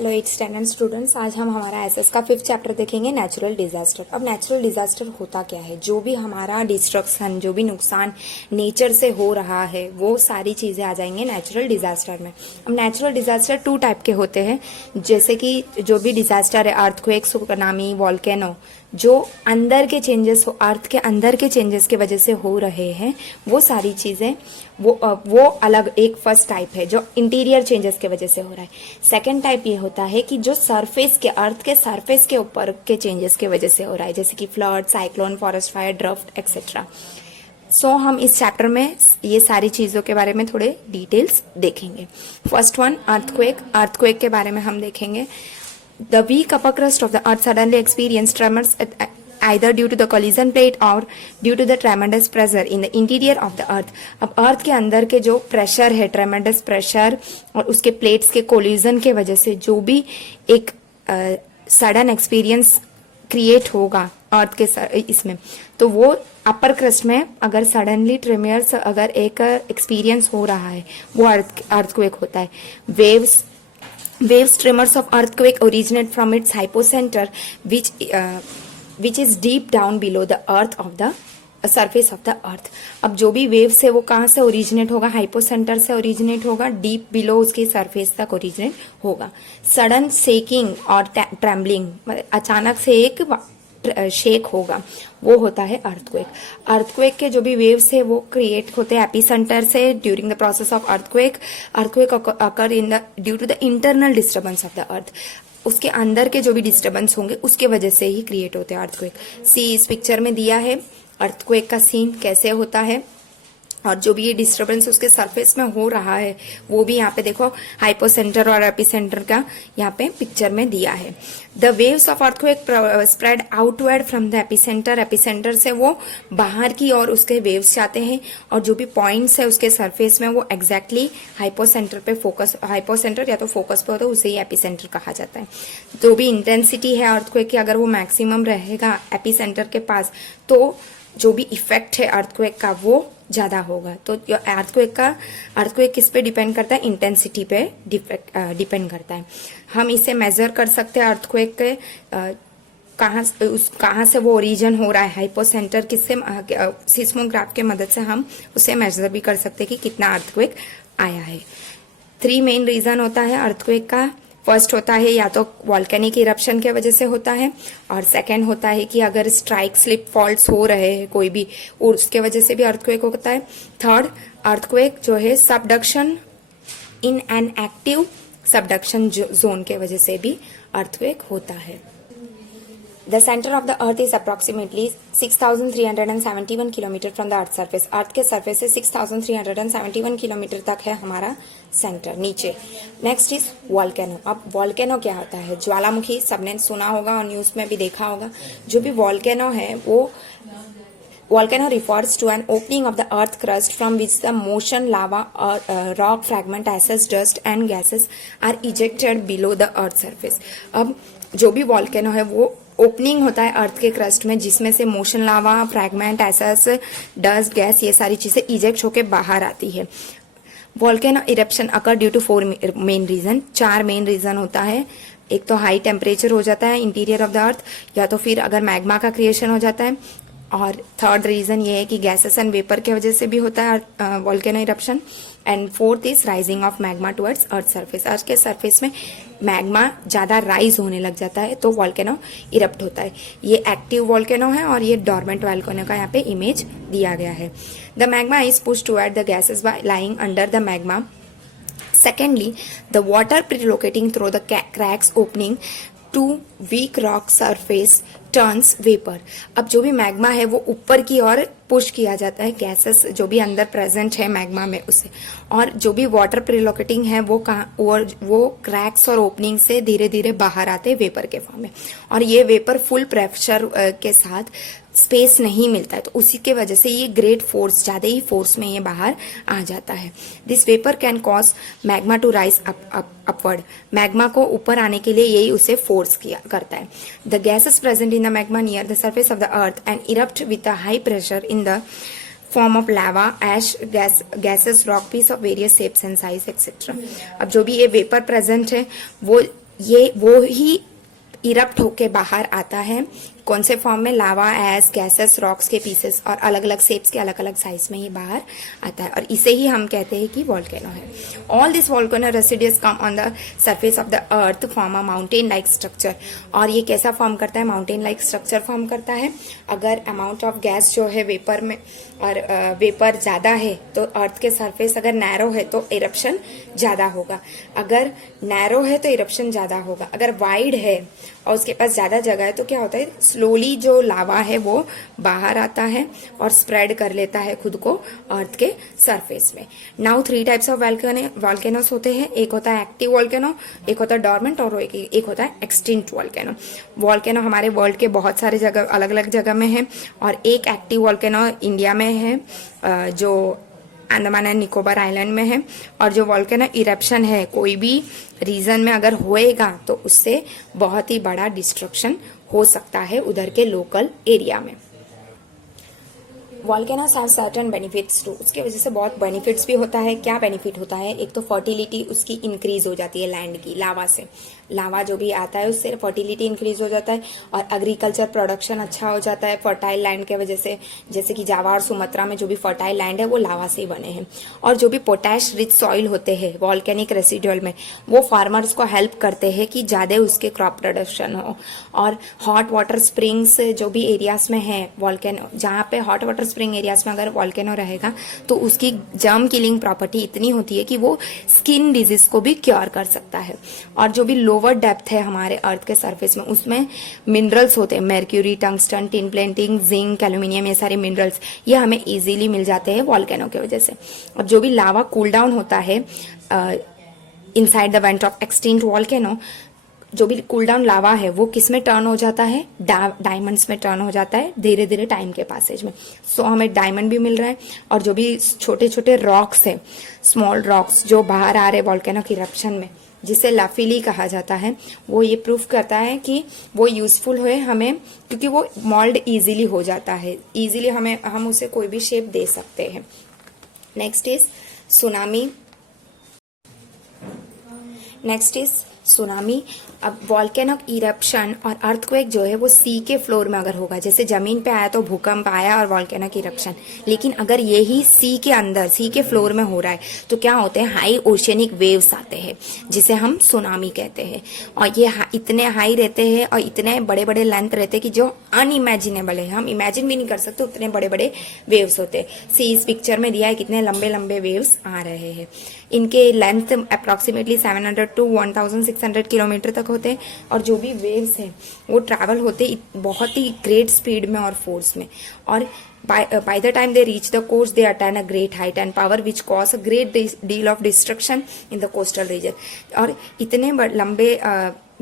Hello 8th standard students, आज हम हमारा एसएस का 5th चैप्टर देखेंगे नेचुरल डिजास्टर। अब नेचुरल डिजास्टर होता क्या है? जो भी हमारा डिस्ट्रक्शन, जो भी नुकसान नेचर से हो रहा है, वो सारी चीजें आ जाएंगे नेचुरल डिजास्टर में। अब नेचुरल डिजास्टर 2 टाइप के होते हैं, जैसे कि जो भी डिजास्टर है, अर्थक्वेक, सुनामी, वॉल्केनो, जो अंदर के चेंजेस हो, अर्थ के अंदर के चेंजेस की वजह से हो रहे हैं, वो सारी चीजें वो अलग एक फर्स्ट टाइप है जो इंटीरियर चेंजेस की वजह से हो रहा है। सेकंड टाइप ये होता है कि जो सरफेस के, अर्थ के सरफेस के ऊपर के चेंजेस की वजह से हो रहा है, जैसे कि flood, cyclone, forest fire, drought etcetera. So हम इस चैप्टर में ये सारी चीजों के बारे में थोड़े डिटेल्स देखेंगे। First one, earthquake. अर्थक्वेक के बारे में हम देखेंगे। The weak upper crust of the earth suddenly experienced tremors either due to the collision plate or due to the tremendous pressure in the interior of the earth। अब अर्थ के अंदर के जो प्रेशर है, ट्रेमेंडस प्रेशर, और उसके प्लेट्स के collision के वजह से जो भी एक सडन एक्सपीरियंस क्रिएट होगा अर्थ के इसमें, तो वो अपर क्रस्ट में अगर सडनली ट्रेमर्स अगर एक एक्सपीरियंस हो रहा है, वो अर्थक्वेक होता है। Waves tremors of earthquake originate from its hypocenter, which is deep down below the earth of the surface of the earth। अब जो भी वेव्स है वो कहाँ से ओरिजिनेट होगा? हाइपोसेंटर से ओरिजिनेट होगा, डीप बिलो उसके सरफेस तक ओरिजिनेट होगा। सडन शेकिंग और ट्रेम्बलिंग, अचानक से एक शेक होगा, वो होता है अर्थक्वेक। अर्थक्वेक के जो भी वेव्स है वो क्रिएट होते हैं एपिसेंटर से during the process of earthquake. Earthquake occur in the due to the internal disturbance of the earth. उसके अंदर के जो भी डिस्टर्बेंस होंगे उसके वजह से ही क्रिएट होते हैं अर्थक्वेक। सी इस पिक्चर में दिया है अर्थक्वेक का सीन कैसे होता है, और जो भी ये डिस्टर्बेंस उसके सरफेस में हो रहा है वो भी यहाँ पे देखो हाइपोसेंटर और एपिसेंटर का यहाँ पे पिक्चर में दिया है। The waves of earthquake spread outward from the epicentre. Epicentre से वो बाहर की ओर उसके वेव्स जाते हैं, और जो भी पॉइंट्स है उसके सरफेस में वो एग्जैक्टली हाइपोसेंटर पे फोकस, हाइपोसेंटर या तो फोकस पे होता है, उसे ही एपिसेंटर कहा जाता है। जो भी इंटेंसिटी है अर्थक्वेक की, अगर वो मैक्सिमम रहेगा एपिसेंटर के पास, तो जो भी इफेक्ट है अर्थक्वेक का वो ज्यादा होगा। तो अर्थक्वेक किस पे डिपेंड करता है? इंटेंसिटी पे डिपेंड करता है। हम इसे मेजर कर सकते हैं अर्थक्वेक के कहाँ से वो ओरिजिन हो रहा है, हाइपोसेंटर किससे, सिस्मोग्राफ के मदद से हम उसे मेजर भी कर सकते हैं कि कितना अर्थक्वेक आया है। 3 मेन रीजन होता है अर्थक्वेक का। फर्स्ट होता है या तो वॉल्केनिक इरप्शन के वजह से होता है, और सेकंड होता है कि अगर स्ट्राइक स्लिप फॉल्ट्स हो रहे हैं कोई भी, उसके वजह से भी अर्थक्वेक होता है। थर्ड, अर्थक्वेक जो है subduction in an active subduction zone के वजह से भी अर्थक्वेक होता है। The center of the earth is approximately 6,371 kilometre from the earth surface। अर्थ के सरफेस से 6,371 किलोमीटर तक है हमारा सेंटर नीचे। Next is volcano. अब वॉल्केनो क्या होता है? ज्वालामुखी, सबने सुना होगा और न्यूज में भी देखा होगा। जो भी वॉल्केनो है वो Volcano refers to an opening of the earth crust from which the motion, lava or rock fragment, ashes, dust and gases are ejected below the earth surface। अब जो भी वॉल्केनो है वो ओपनिंग होता है अर्थ के क्रस्ट में, जिसमें से motion, lava, fragment, ashes, dust, gas, ये सारी चीजें इजेक्ट होके बाहर आती है। Volcano eruption occur due to 4 main reason. 4 main reason होता है। एक तो हाई टेम्परेचर हो जाता है इंटीरियर ऑफ द अर्थ, या तो फिर अगर मैग्मा का क्रिएशन हो जाता है, और थर्ड रीजन ये है कि गैसेस एंड वेपर के वजह से भी होता है volcano eruption. And fourth is rising of magma towards earth surface. Earth के सरफेस में मैग्मा ज्यादा राइज होने लग जाता है तो वॉल्केनो इरप्ट होता है। ये एक्टिव वॉल्केनो है और ये डॉर्मेंट वॉल्केनो का यहाँ पे इमेज दिया गया है। The magma is pushed toward the gases bye lying under the magma. Secondly, the water relocating through the cracks opening to weak rock surface turns vapor। अब जो भी मैग्मा है वो ऊपर की ओर पुश किया जाता है, गैसेस जो भी अंदर प्रेजेंट है मैग्मा में उसे, और जो भी वाटर प्रिलोकेटिंग है वो वो क्रैक्स और ओपनिंग से धीरे धीरे बाहर आते हैं वेपर के फॉर्म में, और ये वेपर फुल प्रेशर के साथ स्पेस नहीं मिलता है, तो उसी के वजह से ये ग्रेट फोर्स, ज्यादा ही फोर्स में ये बाहर आ जाता है। This vapour can cause magma to rise upward. Magma को ऊपर आने के लिए यही उसे फोर्स करता है। The gases present in the magma near the surface of the earth and erupt with a high pressure in the form of lava, ash, gases, rock piece of various shapes and size etcetera. अब जो भी ये vapour present है वो ये वो ही erupt होके बाहर आता है। कौन से फॉर्म में? लावा, एस, गैसेस, रॉक्स के पीसेस और अलग अलग शेप्स के अलग अलग साइज में ये बाहर आता है और इसे ही हम कहते हैं कि वॉल्केनो है। All this volcano residues come on the surface of the earth form a mountain like structure. और ये कैसा फॉर्म करता है? माउंटेन लाइक स्ट्रक्चर फॉर्म करता है। अगर अमाउंट ऑफ गैस जो है वेपर में और वेपर ज्यादा है तो अर्थ के सरफेस अगर नैरो है तो इरप्शन ज्यादा होगा, अगर नैरो है तो इरप्शन ज्यादा होगा। अगर वाइड है और उसके पास ज्यादा जगह है तो क्या होता है? स्लोली जो लावा है वो बाहर आता है और स्प्रेड कर लेता है खुद को अर्थ के सरफेस में। नाउ 3 टाइप्स ऑफ वॉल्केनोस होते हैं। एक होता है एक्टिव वॉल्केनो, एक होता है डॉर्मेंट और एक होता है एक्सटिंक्ट वॉल्केनो। वॉल्केनो हमारे वर्ल्ड के बहुत सारे जगह अलग अलग जगह में है और एक एक्टिव वॉल्केनो इंडिया में है जो अंडमान एंड निकोबार आइलैंड में है। और जो वॉल्केनो इरप्शन है कोई भी रीजन में अगर होएगा तो उससे बहुत ही बड़ा डिस्ट्रक्शन हो सकता है उधर के लोकल एरिया में। Volcanoes have certain benefits too, उसके वजह से बहुत बेनिफिट्स भी होता है। क्या बेनिफिट होता है? एक तो फर्टिलिटी उसकी इंक्रीज हो जाती है लैंड की, लावा से। लावा जो भी आता है उससे फर्टिलिटी इंक्रीज हो जाता है और एग्रीकल्चर प्रोडक्शन अच्छा हो जाता है फर्टाइल लैंड के वजह से। जैसे कि जावा और सुमात्रा में जो भी फर्टाइल लैंड है वो लावा से ही बने हैं। और जो भी पोटैश रिच सॉइल होते हैं वॉल्केनिक रेसिडुअल में वो फार्मर्स को हेल्प करते हैं कि ज्यादा उसके क्रॉप प्रोडक्शन हो। और हॉट वाटर स्प्रिंग्स जो भी एरियाज में है वॉल्केनो, जहाँ पे हॉट वाटर स्प्रिंग एरियाज में अगर वॉल्केनो रहेगा तो उसकी जर्म किलिंग प्रॉपर्टी इतनी होती है कि वो स्किन डिजीज को भी क्योर कर सकता है। और जो भी लोअर डेप्थ है हमारे अर्थ के सरफेस में उसमें मिनरल्स होते हैं, mercury, tungsten, tin plating, zinc, aluminium, ये सारे मिनरल्स ये हमें इजीली मिल जाते हैं वॉल्केनो की वजह से। और जो भी लावा कूल डाउन होता है inside the went of extinct volcano, जो भी कूल डाउन लावा है वो किस में टर्न हो जाता है? डायमंड्स में टर्न हो जाता है धीरे धीरे टाइम के पासेज में। सो हमें डायमंड भी मिल रहा है। और जो भी छोटे छोटे रॉक्स है, स्मॉल रॉक्स जो बाहर आ रहे वॉल्केनो की इरप्शन में, जिसे लाफिली कहा जाता है, वो ये प्रूफ करता है कि वो यूजफुल है हमें, क्योंकि वो मोल्ड इजीली हो जाता है, इजीली हम उसे कोई भी शेप दे सकते हैं। Next is tsunami. अब वॉल्केनो इरप्शन और अर्थक्वेक जो है वो सी के फ्लोर में अगर होगा, जैसे जमीन पे आया तो भूकंप आया और वॉल्केनो की इरप्शन, लेकिन अगर ये ही सी के अंदर, सी के फ्लोर में हो रहा है तो क्या होते हैं? हाई ओशियनिक वेव्स आते हैं जिसे हम सुनामी कहते हैं। और ये इतने हाई रहते हैं और इतने बड़े बड़े लेंथ रहते हैं कि जो अनइमेजिनेबल है, हम इमेजिन भी नहीं कर सकते उतने बड़े बड़े वेव्स होते हैं। सी इस पिक्चर में दिया है कितने लंबे लंबे वेव्स आ रहे हैं। इनके लेंथ अप्रोक्सीमेटली 700 टू 1600 किलोमीटर तक होते हैं और जो भी वेव्स हैं वो ट्रैवल होते बहुत ही ग्रेट स्पीड में और फोर्स में। और by the time they reach the coast they attain a great height and power which cause a great deal of destruction in the coastal region। और इतने लंबे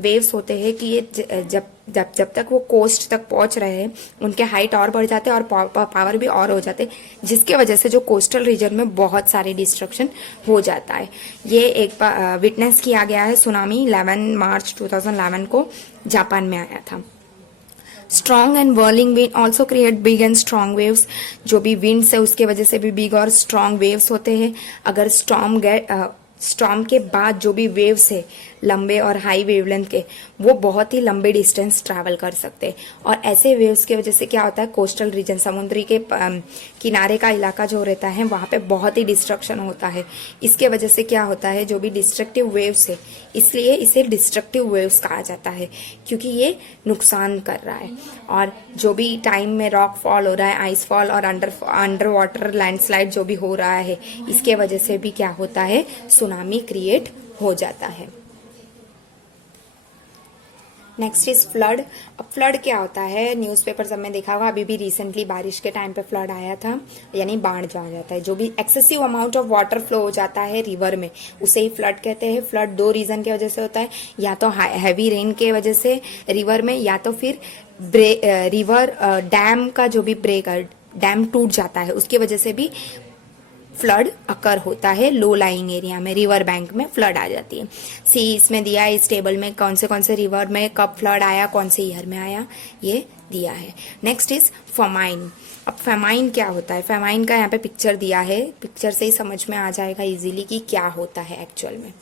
वेव्स होते हैं कि ये जब तक वो कोस्ट तक पहुंच रहे हैं उनके हाइट और बढ़ जाते हैं और पावर भी और हो जाते हैं, जिसके वजह से जो कोस्टल रीजन में बहुत सारे डिस्ट्रक्शन हो जाता है। ये एक विटनेस किया गया है। सुनामी 11 मार्च 2011 को जापान में आया था। Strong and whirling wind also create big and strong waves. जो भी विंड्स है उसके वजह से भी बिग और स्ट्रॉन्ग वेव्स होते हैं। अगर स्टॉर्म के बाद जो भी वेव्स है लंबे और हाई वेवलेंथ के, वो बहुत ही लंबे डिस्टेंस ट्रैवल कर सकते हैं। और ऐसे वेव्स की वजह से क्या होता है? कोस्टल रीजन, समुद्री के किनारे का इलाका जो रहता है वहां पे बहुत ही डिस्ट्रक्शन होता है। इसके वजह से क्या होता है? जो भी डिस्ट्रक्टिव वेव्स है, इसलिए इसे डिस्ट्रक्टिव वेव्स कहा जाता है क्योंकि ये नुकसान कर रहा है। और जो भी टाइम में रॉक फॉल हो रहा है, आइस फॉल और अंडर वाटर लैंडस्लाइड जो भी हो रहा है, इसके वजह से भी क्या होता है? सुनामी क्रिएट हो जाता है। Next is flood. अब फ्लड क्या होता है? न्यूज़पेपर सब में देखा होगा, अभी भी रिसेंटली बारिश के टाइम पे फ्लड आया था, यानी बाढ़ जो आ जाता है। जो भी excessive amount of water flow हो जाता है रिवर में उसे ही फ्लड कहते हैं। फ्लड 2 रीजन की वजह से होता है, या तो हैवी रेन के वजह से रिवर में, या तो फिर रिवर डैम का जो भी डैम टूट जाता है उसकी वजह से भी फ्लड अकर होता है। लो लाइंग एरिया में, रिवर बैंक में फ्लड आ जाती है। सी इसमें दिया है इस टेबल में कौन से रिवर में कब फ्लड आया, कौन से ईयर में आया, ये दिया है। Next is famine. अब फेमाइन क्या होता है? फेमाइन का यहाँ पे पिक्चर दिया है, पिक्चर से ही समझ में आ जाएगा इजीली कि क्या होता है एक्चुअल में।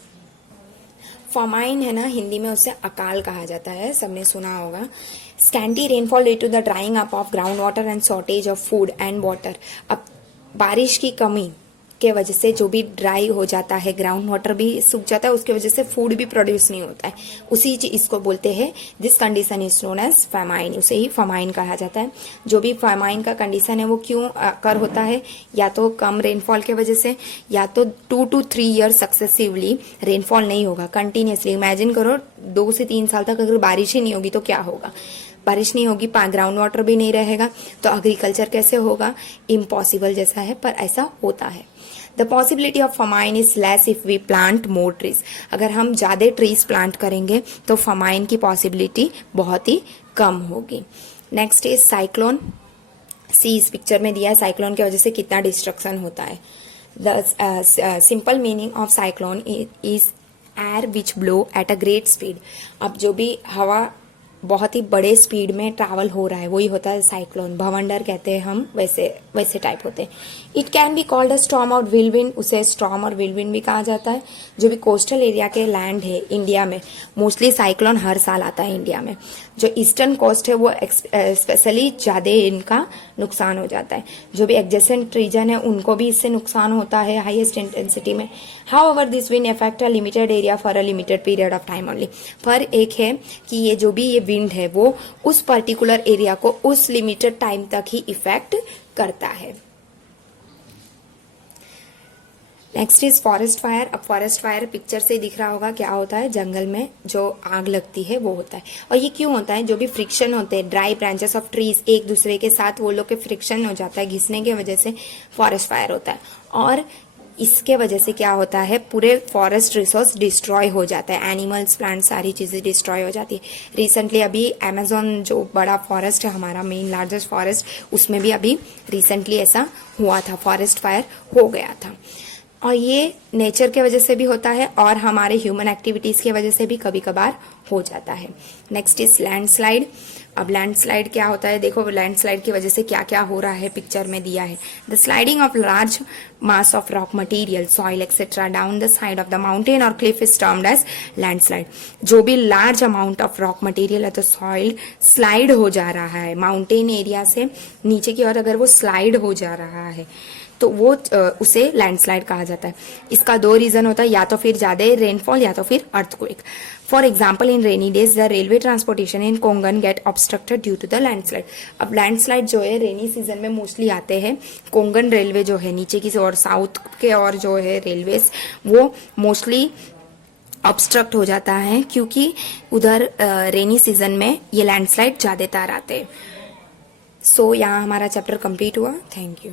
फमाइन है ना, हिंदी में उसे अकाल कहा जाता है, सबने सुना होगा। Scanty rainfall due to the drying up of ground water and shortage of food and water. अब बारिश की कमी के वजह से जो भी ड्राई हो जाता है, ग्राउंड वाटर भी सूख जाता है, उसके वजह से फूड भी प्रोड्यूस नहीं होता है, उसी चीज इसको बोलते हैं, this condition is known as famine, उसे ही फमाइन कहा जाता है। जो भी फैमाइन का कंडीशन है वो क्यों कर होता है, या तो कम रेनफॉल के वजह से, या तो 2 to 3 ईयर सक्सेसिवली रेनफॉल नहीं होगा कंटिन्यूसली। इमेजिन करो 2 से 3 साल तक अगर बारिश ही नहीं होगी तो क्या होगा, बारिश नहीं होगी, ग्राउंड वाटर भी नहीं रहेगा, तो एग्रीकल्चर कैसे होगा, इम्पॉसिबल जैसा है, पर ऐसा होता है। The possibility of famine is less if we plant more trees. अगर हम ज्यादा ट्रीज प्लांट करेंगे तो फमाइन की पॉसिबिलिटी बहुत ही कम होगी। Next is cyclone. सी इस पिक्चर में दिया है साइक्लोन की वजह से कितना डिस्ट्रक्शन होता है। The simple meaning of cyclone is air which blow at a great speed. अब जो भी हवा बहुत ही बड़े स्पीड में ट्रैवल हो रहा है वही होता है साइक्लोन। भवंडर कहते हैं हम, वैसे टाइप होते हैं। It can be called a storm और व्हिरलविंड, उसे स्टॉर्म और व्हिरलविंड भी कहा जाता है। जो भी कोस्टल एरिया के लैंड है इंडिया में, मोस्टली साइक्लोन हर साल आता है इंडिया में। जो ईस्टर्न कोस्ट है वो स्पेशली ज्यादा इनका नुकसान हो जाता है। जो भी एडजेसेंट रीजन है उनको भी इससे नुकसान होता है हाईएस्ट इंटेंसिटी में। However this wind affect a limited area for a limited period of time only. पर एक है कि ये जो भी ये विंड है वो उस पर्टिकुलर एरिया को उस लिमिटेड टाइम तक ही इफेक्ट करता है। Next is forest fire. अब फॉरेस्ट फायर पिक्चर से दिख रहा होगा क्या होता है, जंगल में जो आग लगती है वो होता है। और ये क्यों होता है, जो भी फ्रिक्शन होते हैं, ड्राई ब्रांचेस ऑफ ट्रीज एक दूसरे के साथ वो लोग के फ्रिक्शन हो जाता है, घिसने की वजह से फॉरेस्ट फायर होता है। और इसके वजह से क्या होता है, पूरे फॉरेस्ट रिसोर्स डिस्ट्रॉय हो जाता है, एनिमल्स, प्लांट, सारी चीजें डिस्ट्रॉय हो जाती है। रिसेंटली अभी अमेजोन जो बड़ा फॉरेस्ट है हमारा, मेन लार्जेस्ट फॉरेस्ट, उसमें भी अभी रिसेंटली ऐसा हुआ था, फॉरेस्ट फायर हो गया था। और ये नेचर के वजह से भी होता है और हमारे ह्यूमन एक्टिविटीज की वजह से भी कभी कभार हो जाता है। Next is landslide. अब लैंडस्लाइड क्या होता है, देखो लैंडस्लाइड की वजह से क्या क्या हो रहा है पिक्चर में दिया है। The sliding of large mass of rock material, soil etcetera down the side of the mountain और cliff is termed as landslide. जो भी large amount of rock material है तो सॉइल स्लाइड हो जा रहा है माउंटेन एरिया से नीचे की ओर, अगर वो स्लाइड हो जा रहा है तो वो उसे लैंडस्लाइड कहा जाता है। इसका 2 रीजन होता है, या तो फिर ज्यादा रेनफॉल या तो फिर earthquake. For example in rainy days the railway transportation in Konkan get obstructed due to the landslide. अब लैंडस्लाइड जो है रेनी सीजन में मोस्टली आते हैं। कोंगन रेलवे जो है नीचे की और साउथ के और जो है रेलवेज वो मोस्टली ऑब्स्ट्रक्ट हो जाता है क्योंकि उधर रेनी सीजन में ये लैंडस्लाइड ज्यादातर आते हैं। सो यहाँ हमारा चैप्टर कंप्लीट हुआ। Thank you.